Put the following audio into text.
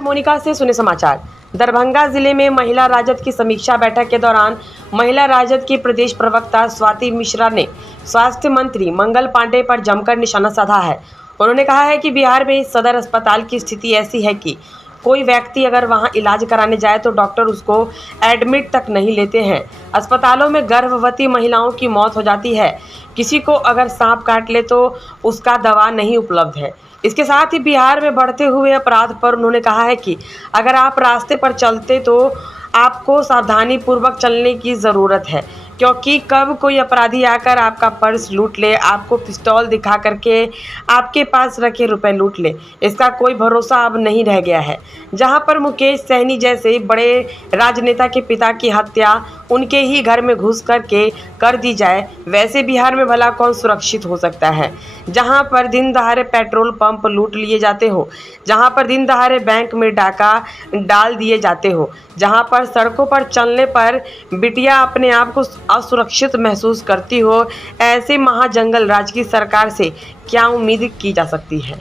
मोनिका से सुने समाचार। दरभंगा जिले में महिला राजद की समीक्षा बैठक के दौरान महिला राजद की प्रदेश प्रवक्ता स्वाति मिश्रा ने स्वास्थ्य मंत्री मंगल पांडे पर जमकर निशाना साधा है। उन्होंने कहा है कि बिहार में सदर अस्पताल की स्थिति ऐसी है कि कोई व्यक्ति अगर वहां इलाज कराने जाए तो डॉक्टर उसको एडमिट तक नहीं लेते हैं। अस्पतालों में गर्भवती महिलाओं की मौत हो जाती है। किसी को अगर सांप काट ले तो उसका दवा नहीं उपलब्ध है। इसके साथ ही बिहार में बढ़ते हुए अपराध पर उन्होंने कहा है कि अगर आप रास्ते पर चलते तो आपको सावधानी पूर्वक चलने की ज़रूरत है, क्योंकि कब कोई अपराधी आकर आपका पर्स लूट ले, आपको पिस्तौल दिखा करके आपके पास रखे रुपए लूट ले, इसका कोई भरोसा अब नहीं रह गया है। जहां पर मुकेश सहनी जैसे बड़े राजनेता के पिता की हत्या उनके ही घर में घुस करके कर दी जाए, वैसे बिहार में भला कौन सुरक्षित हो सकता है। जहां पर दिन दहाड़े पेट्रोल पंप लूट लिए जाते हो, जहां पर दिन दहाड़े बैंक में डाका डाल दिए जाते हो, जहां पर सड़कों पर चलने पर बिटिया अपने आप को असुरक्षित महसूस करती हो, ऐसे महाजंगल राज की सरकार से क्या उम्मीद की जा सकती है।